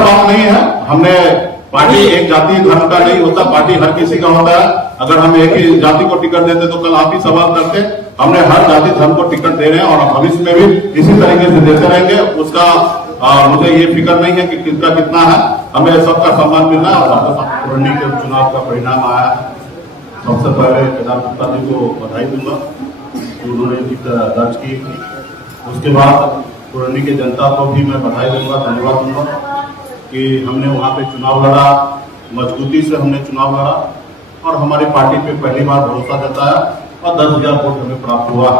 बात नहीं है। हमने पार्टी एक जाति धर्म का नहीं होता, पार्टी हर किसी का होता है। अगर हम एक ही जाति को टिकट देते तो कल आप ही सवाल करते। हमने हर जाति धर्म को टिकट दे रहे हैं और भविष्य में भी इसी तरीके से देते रहेंगे। उसका मुझे ये फिक्र नहीं है कि किसका कितना है, हमें सबका सम्मान मिल रहा है। और पुरनी के चुनाव का परिणाम आया है। सबसे पहले केदार गुप्ता जी को बधाई दूंगा कि उन्होंने जीत दर्ज की। उसके बाद पुरनी की जनता को भी मैं बधाई दूंगा, धन्यवाद दूंगा कि हमने वहाँ पे चुनाव लड़ा, मजबूती से हमने चुनाव लड़ा और हमारी पार्टी पे पहली बार भरोसा जताया और 10,000 वोट हमें प्राप्त हुआ।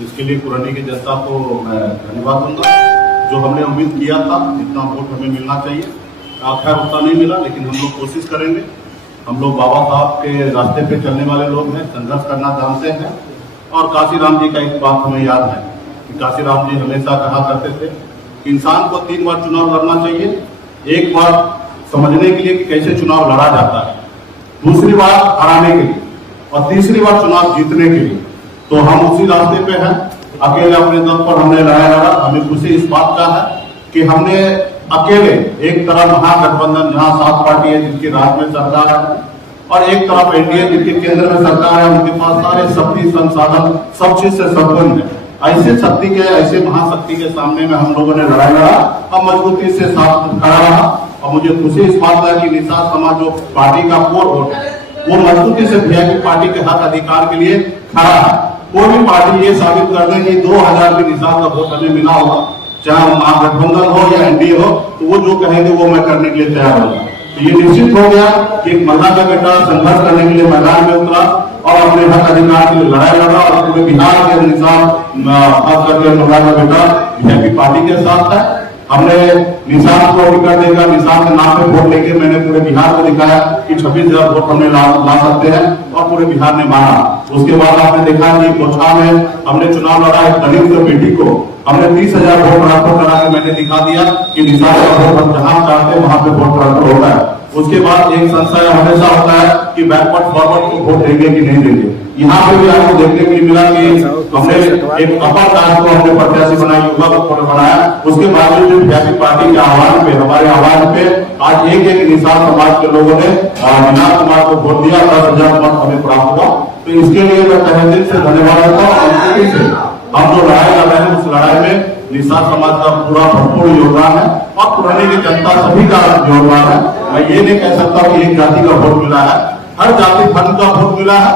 इसके लिए पुरनी की जनता को मैं धन्यवाद दूंगा। जो हमने उम्मीद किया था जितना वोट हमें मिलना चाहिए, खैर उतना नहीं मिला, लेकिन हम लोग कोशिश करेंगे। हम लोग बाबा साहब के रास्ते पे चलने वाले लोग हैं, संघर्ष करना जानते हैं। और काशीराम जी का एक बात हमें याद है कि काशीराम जी हमेशा कहा करते थे कि इंसान को 3 बार चुनाव लड़ना चाहिए। एक बार समझने के लिए कि कैसे चुनाव लड़ा जाता है, दूसरी बार हराने के लिए और तीसरी बार चुनाव जीतने के लिए। तो हम उसी रास्ते पे हैं। अकेले अपने दम पर हमने लड़ाई लड़ा। हमें खुशी इस बात का है कि हमने अकेले एक तरफ महागठबंधन जहां 7 पार्टी है जिनकी राज्य में सरकार है और एक तरफ एनडीए जिनके केंद्र में सरकार है, उनके पास सारे शक्ति संसाधन सब चीज से संपन्न है। ऐसे शक्ति के, ऐसे महाशक्ति के सामने में हम लोगों ने लड़ाई लड़ा और मजबूती से साथ खड़ा रहा। और मुझे खुशी इस बात है कि निषाद समाज जो पार्टी का कोर वोट है वो मजबूती से वीआईपी पार्टी के हक अधिकार के लिए खड़ा है। कोई भी पार्टी ये साबित कर दे कि 2000 भी निषाद का वोट हमें मिला होगा, चाहे वो महागठबंधन हो या एनडीए हो, तो वो जो कहेंगे वो मैं करने के लिए तैयार हूँ। तो ये निश्चित हो गया कि एक महिला का बेटा संघर्ष करने के लिए मैदान में उतरा और अपने हक अधिकार के लिए लड़ाई लड़ा और पूरे बिहार के निशान खास करके महिला का बेटा बीजेपी पार्टी के साथ है। हमने निशान को टिकट देकर निशान के नाम पे वोट लेके मैंने पूरे बिहार को दिखाया कि 26,000 वोट हमने ला सकते हैं और पूरे बिहार ने माना। उसके बाद आपने देखा कि कोछा में हमने चुनाव लड़ा, एक दलित बेटी को हमने 30,000 वोट ट्रांसफर करा के मैंने दिखा दिया कि निशान का वोट हम जहां चाहते हैं वहां पे वोट ट्रांसफर होता है। उसके बाद एक संशय हमेशा होता है कि बैकवर्ड फॉरवर्ड को वोट देंगे कि नहीं देंगे। यहाँ पे भी आपको देखने के लिए मिला कि हमने एक अपर कास्ट को हमने प्रत्याशी बनाया, युवा को बनाया। उसके बावजूद भी बीजेपी पार्टी के आह्वान पे, हमारे आह्वान पे आज एक निषाद समाज के लोगों ने निनाद कुमार को वोट दिया, 10,000 मत हमें प्राप्त हुआ। तो इसके लिए मैं तहे दिल से धन्यवाद देता हूँ। हम जो लड़ाई लड़ रहे हैं उस लड़ाई में निषाद समाज का पूरा भरपूर योगदान है और पुरानी की जनता सभी का योगदान है। मैं ये नहीं कह सकता कि एक जाति का वोट मिला है, हर जाति धर्म का वोट मिला है।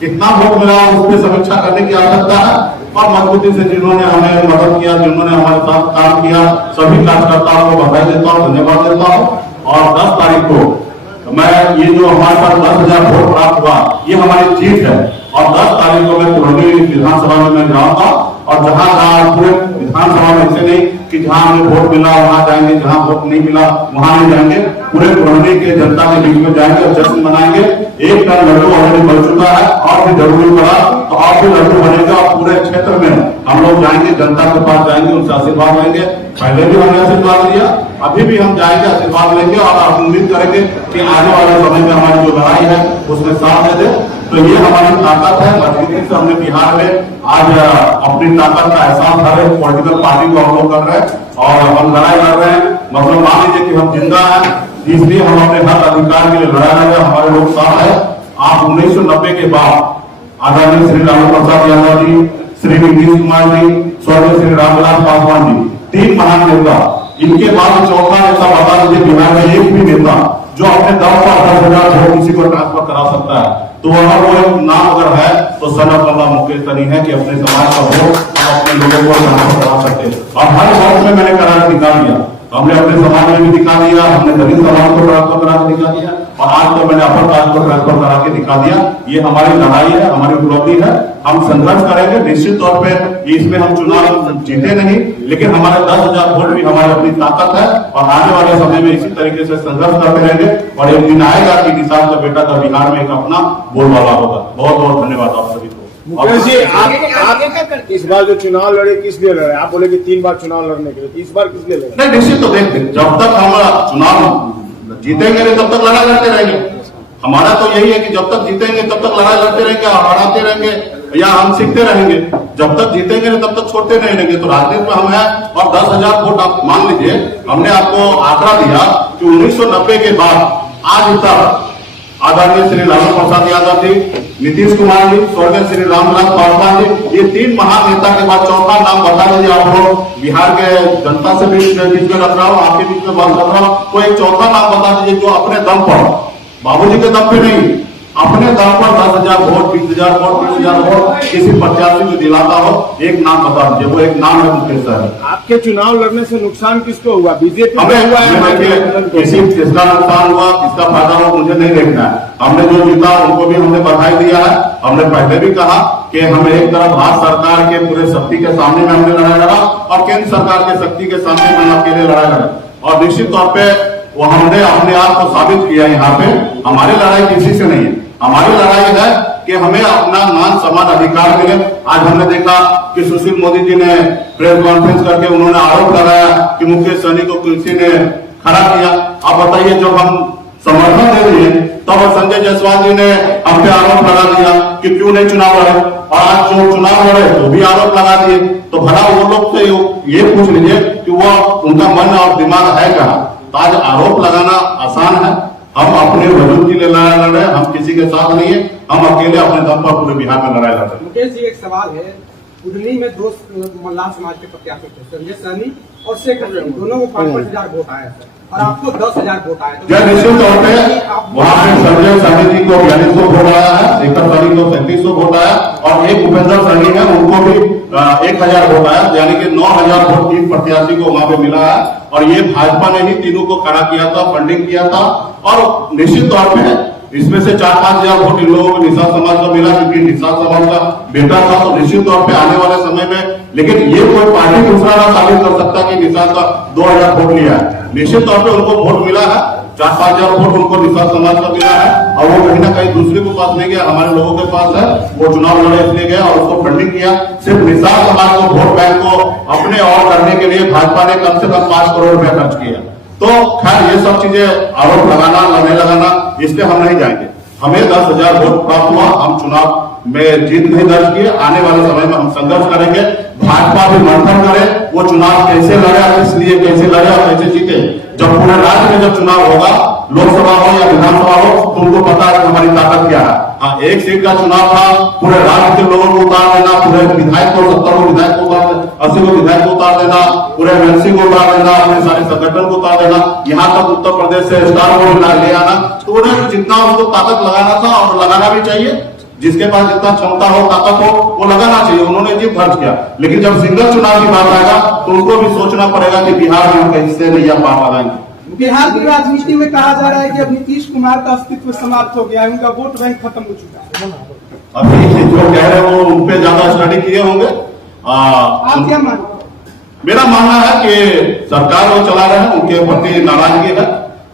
कितना वोट मिला है उस पर समीक्षा करने की आवश्यकता है और मजबूती से जिन्होंने हमें मदद किया, जिन्होंने हमारे साथ काम किया, सभी कार्यकर्ताओं को बधाई देता हूँ, धन्यवाद देता हूँ। और 10 तारीख को मैं ये जो हमारे पास 10,000 वोट प्राप्त हुआ ये हमारी जीत है और 10 तारीख को मैं पुरानी विधानसभा में मैं जाऊंगा और जहां पूरे विधानसभा में ऐसे नहीं कि जहां हमें वोट मिला वहां जाएंगे, जहां वोट नहीं मिला वहां नहीं जाएंगे। पूरे पुरानी के जनता के बीच में जाएंगे और जश्न मनाएंगे। 1 टन लड्डू ऑलरेडी बन चुका है और भी जरूरी पड़ा तो और भी लड्डू बनेगा और पूरे क्षेत्र में हम लोग जाएंगे, जनता के पास जाएंगे, उनसे आशीर्वाद लेंगे। पहले भी हमने आशीर्वाद लिया, अभी भी हम जाएंगे, आशीर्वाद लेंगे और आप उम्मीद करेंगे कि आने वाले समय में हमारी जो लड़ाई है उसमें साथ दे दे। तो ये हमारी ताकत है। मजबूती से हमने बिहार में आज अपनी ताकत का एहसास हर एक पॉलिटिकल पार्टी को हम लोग कर रहे हैं और हम लड़ाई लड़ रहे हैं। मतलब मान लीजिए कि हम जिंदा हैं, इसलिए हम अपने हक अधिकार के लिए लड़ाई लड़ रहे हैं। हमारे लोग साथ है। आप 1990 के बाद आदरणीय श्री लालू प्रसाद यादव जी, श्री नीतीश कुमार जी, स्वर्गीय श्री रामविलास पासवान जी, 3 महान नेता। इनके बाद चौथा नेता बता दीजिए बिहार में एक भी नेता जो अपने दम पर 10,000 वोट किसी को ट्रांसफर करा सकता है। तो अगर वो एक नाम अगर है तो सन ऑफ अल्लाह मुकेश तनी है कि अपने समाज का वोट अपने लोगों को ट्रांसफर करा सकते हैं। और हर वोट में मैंने करा के दिखा दिया। हमने अपने समाज में भी दिखा दिया, हमने दलित समाज को ट्रांसफर करा के दिखा दिया और आज तो मैंने अपर कास्ट को ट्रांसफर करा के दिखा दिया। ये हमारी लड़ाई है, हमारी उपलब्धि है। हम संघर्ष करेंगे निश्चित तौर पे। इसमें हम चुनाव जीते नहीं, लेकिन हमारे 10,000 वोट भी हमारी अपनी ताकत है और आने वाले समय में इसी तरीके से संघर्ष करते रहेंगे और एक दिन आएगा कि निषाद का बेटा का बिहार में एक अपना बोलबाला होगा। बहुत बहुत धन्यवाद आप सभी को। मुकेश जी, आगे क्या करते? इस बार जो चुनाव लड़े किस लिए लड़े? आप बोले कि 3 बार चुनाव लड़ने के लिए, इस बार किस लिए लड़े? नहीं, निश्चित तो देखते जब तक हम चुनाव जीतेंगे नहीं तब तक लड़ाई लड़ते रहेंगे। हमारा तो यही है कि जब तक जीतेंगे तब तक लड़ाई लड़ते रहेंगे और हराते रहेंगे। या हम सीखते रहेंगे। जब तक जीतेंगे नहीं तब तक छोड़ते नहीं रहेंगे। तो राजनीति में हम हैं और 10,000 वोट आप मान लीजिए, हमने आपको आंकड़ा दिया कि 1990 के बाद आज तक आदरणीय श्री लालू प्रसाद यादव जी, नीतीश कुमार जी, स्वर्गीय श्री रामविलास पासवान जी, ये 3 महान नेता के बाद चौथा नाम बता दीजिए आप लोग। बिहार के जनता से भी बीच में रख रहा हूँ, आपके बीच में बात कर रहा हूँ, कोई एक चौथा नाम बता दीजिए जो अपने दम पर, बाबूजी के दम पे नहीं, अपने दम पर 10,000 वोट, 20,000 वोट, 30,000 वोट किसी प्रत्याशी को दिलाता हो। एक नाम बता दीजिए, वो एक नाम है मुकेश सर। आपके चुनाव लड़ने से नुकसान किसको हुआ? बीजेपी को हमें हुआ है? किसी किसका नुकसान हुआ, किसका फायदा हुआ, मुझे नहीं देखना है। हमने जो जीता उनको भी हमने बधाई दिया है। हमने पहले भी कहा कि हम एक तरफ भारत सरकार के पूरे शक्ति के सामने में हमने लड़ाई लड़ा और केंद्र सरकार के शक्ति के सामने में हम अकेले लड़ाई लड़े, और निश्चित तौर पे वो हमने अपने आप को साबित किया। यहाँ पे हमारी लड़ाई किसी से नहीं है, हमारी लड़ाई है कि हमें अपना मान सम्मान अधिकार मिले। आज हमने देखा कि सुशील मोदी जी ने प्रेस कॉन्फ्रेंस करके उन्होंने आरोप लगाया कि मुकेश सहनी को किसी ने खड़ा किया। आप बताइए, जब हम समर्थन दे दिए तब संजय जायसवाल जी ने हम पे आरोप लगा दिया कि क्यों नहीं चुनाव लड़े, और आज जो चुनाव लड़े तो भी आरोप लगा दिए। तो भला वो लोग से ये पूछ लीजिए कि वो उनका मन और दिमाग है कहाँ। तो आज आरोप लगाना आसान है। हम अपने वजूद के लिए लड़ाई लड़ रहे हैं, हम किसी के साथ नहीं है, हम अकेले अपने दम पर पूरे बिहार में लड़ाई लड़ रहे हैं। मुकेश जी, एक सवाल है, कुडनी में 2 मल्लाह समाज के प्रत्याशी थे, संजय सहनी और शेख हसीना, दोनों को 5,000 वोट आया था और आपको 10,000 वोट आया। तो निश्चित तौर पे वहाँ पे संजय सहनी जी को 4200 वोट आया है, शेखर सहनी को 3700 वोट आया, और एक उपेंद्र सहनी है उनको भी 1,000 वोट आया, यानी कि 9,000 वोट 3 प्रत्याशी को वहाँ पे मिला है। और ये भाजपा ने ही तीनों को खड़ा किया था, फंडिंग किया था, और निश्चित तौर पे इसमें से 4-5,000 वोट इन लोगों को निषाद समाज का मिला, क्योंकि निषाद समाज का बेटा था। तो निश्चित तौर पे आने वाले समय में, लेकिन ये कोई पार्टी दूसरा ना साबित कर सकता कि निषाद का 2,000 वोट लिया है। निश्चित तौर पे उनको वोट मिला है, 4-5,000 वोट उनको निषाद समाज का मिला है, और वो कहीं ना कहीं दूसरे के पास नहीं गया, हमारे लोगों के पास है। वो चुनाव लड़े इसलिए गया और उसको फंडिंग किया। सिर्फ निषाद समाज को वोट बैंक को अपने और करने के लिए भाजपा ने कम से कम 5 करोड़ रुपया खर्च किया। तो खैर ये सब चीजें आरोप लगाना, लड़ने लगाना, इस पे हम नहीं जाएंगे। हमें 10,000 वोट प्राप्त हुआ, हम चुनाव में जीत नहीं दर्ज किए। आने वाले समय में हम संघर्ष करेंगे, भाजपा भी मंथन करे वो चुनाव कैसे लड़े, इसलिए कैसे लड़े और कैसे जीते। जब पूरे राज्य में जब चुनाव होगा, लोकसभा हो या विधानसभा हो, तो उनको पता है कि हमारी ताकत क्या है। हाँ, एक सीट का चुनाव था, पूरे राज्य के लोगों को उतार देना, पूरे विधायक को 70 को विधायक को उतार देना, 80 को विधायक को उतार देना, पूरे एमएलसी को उतार देना, अपने सारे संगठन को उतार देना, यहाँ तक उत्तर प्रदेश से स्टार को ले आना। तो उन्हें जितना उनको ताकत लगाना था और लगाना भी चाहिए, जिसके पास जितना क्षमता हो, ताकत हो, वो लगाना चाहिए। उन्होंने जीत दर्ज किया, लेकिन जब सिंगल चुनाव की बात आएगा तो उनको भी सोचना पड़ेगा कि बिहार में हम कैसे नहीं आ पाएंगे। बिहार की राजनीति में कहा जा रहा है कि अब नीतीश कुमार का अस्तित्व समाप्त हो गया है, उनका वोट बैंक खत्म हो चुका है। अभी जो कह रहे हैं वो उन पे ज्यादा स्टडी किए होंगे। आप क्या मानते हैं? मेरा मानना है कि सरकार वो चला रहे हैं, उनके प्रति नाराजगी है,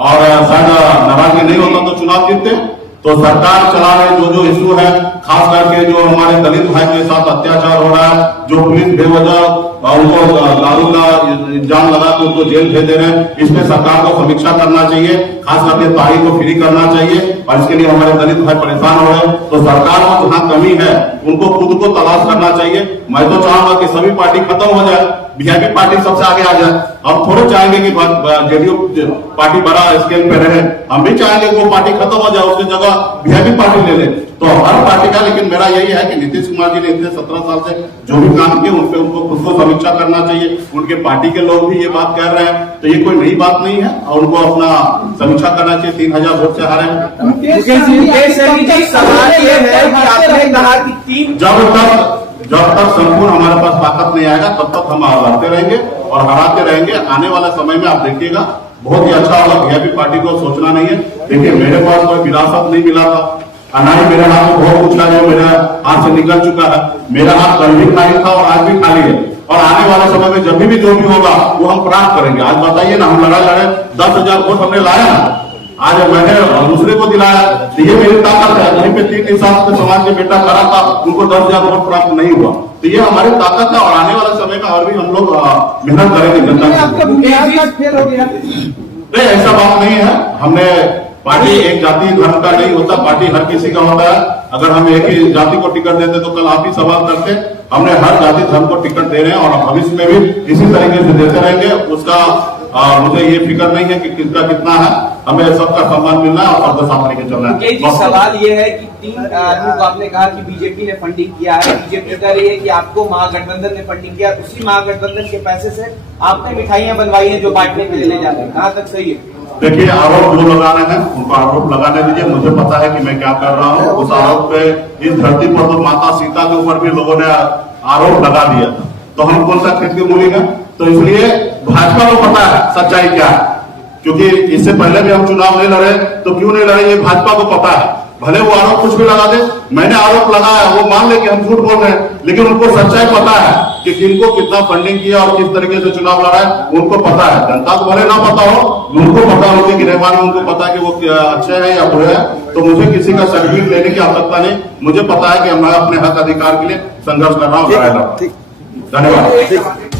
और शायद नाराजगी नहीं होता तो चुनाव जीतते। तो सरकार चला रहे जो इशू है, खास करके जो हमारे दलित भाई के साथ अत्याचार हो रहा है, जो पुलिस बेवजह उनको लालू का इल्जाम लगा के उनको जेल भेज दे रहे हैं, इस पे सरकार को समीक्षा करना चाहिए। खास करके तारीख को फ्री करना चाहिए, और इसके लिए हमारे दलित भाई परेशान हो रहे हैं। तो सरकार को जहाँ कमी है उनको खुद को तलाश करना चाहिए। मैं तो चाहूंगा कि सभी पार्टी खत्म हो जाए, बीजेपी पार्टी सबसे आगे आ जाए। हम थोड़े चाहेंगे कि जेडीयू पार्टी बड़ा स्केल पे रहे, हम भी चाहेंगे कि वो पार्टी खत्म हो जाए, उसकी जगह बीजेपी पार्टी ले ले। तो हर पार्टी का, लेकिन मेरा यही है कि नीतीश कुमार जी ने इतने 17 साल से जो भी काम किए उन पे उनको खुद को समीक्षा करना चाहिए। उनके पार्टी के लोग भी ये बात कह रहे हैं, तो ये कोई नई बात नहीं है, और उनको अपना समीक्षा करना चाहिए। 3,000 वोट से हारे हैं। मुकेश सहनी जी, सवाल ये है कि आपने कहा कि जब तक संपूर्ण हमारे पास ताकत नहीं आएगा तब तक हम लड़ते रहेंगे और हराते रहेंगे। आने वाले समय में आप देखिएगा बहुत ही अच्छा होगा। बीजेपी पार्टी को सोचना नहीं है। देखिए, मेरे पास कोई विरासत नहीं मिला था, अनाज मेरे हाथ में बहुत कुछ है जो मेरे हाथ से निकल चुका है। मेरा हाथ कल भी खाली था और आज भी खाली है, और आने वाले समय में जब भी जो भी होगा वो हम प्राप्त करेंगे। आज बताइए ना, हम लड़ाई लड़े, 10,000 वोट हमने लाया ना, आज मैंने दूसरे को दिलाया, तो ये मेरी ताकत है। वहीं पे 3 हिसाब से समाज के बेटा खड़ा था, उनको 10,000 वोट प्राप्त नहीं हुआ, तो ये हमारी ताकत है। और आने वाले समय में और भी हम लोग मेहनत करेंगे जनता। फेल हो गया? नहीं, ऐसा बात नहीं है। हमने पार्टी एक जाति धर्म का नहीं होता, पार्टी हर किसी का होता है। अगर हम एक ही जाति को टिकट देते तो कल आप ही सवाल करते। हमने हर जाति धर्म को टिकट दे रहे हैं और भविष्य में भी इसी तरीके से देते रहेंगे। उसका मुझे ये फिक्र नहीं है कि किसका कितना है, हमें सबका सम्मान मिलना है और सबका सामने के चलना है। जी, सवाल ये है कि 3 आदमी को आपने कहा कि बीजेपी ने फंडिंग किया है, बीजेपी कह रही है कि आपको महागठबंधन ने फंडिंग किया, उसी महागठबंधन के पैसे से आपने मिठाइयां बनवाई हैं जो बांटने के लिए ले जा रहे हैं, कहाँ तक सही है? देखिए, आरोप जो लगा रहे हैं उनको आरोप लगाने दीजिए। मुझे पता है कि मैं क्या कर रहा हूँ। उस आरोप पे इस धरती पर तो माता सीता के ऊपर भी लोगों ने आरोप लगा दिया था, तो हम कौन सा खेत की मूली है? तो इसलिए भाजपा को पता है सच्चाई क्या है, क्योंकि इससे पहले भी हम चुनाव नहीं लड़े, तो क्यों नहीं लड़े ये भाजपा को पता है। भले वो आरोप कुछ भी लगा दे, मैंने आरोप लगाया, वो मान ले कि हम झूठ बोल रहे हैं, लेकिन उनको सच्चाई पता है कि किनको कितना फंडिंग किया और किस तरीके से चुनाव लड़ा है, उनको पता है। जनता को भले ना पता हो, उनको पता हो कि रहमान में उनको पता है कि वो अच्छे हैं या बुरे हैं। तो मुझे किसी का सर्टिफिकेट लेने की आवश्यकता नहीं, मुझे पता है कि मैं अपने हक अधिकार के लिए संघर्ष कर रहा हूँ। धन्यवाद।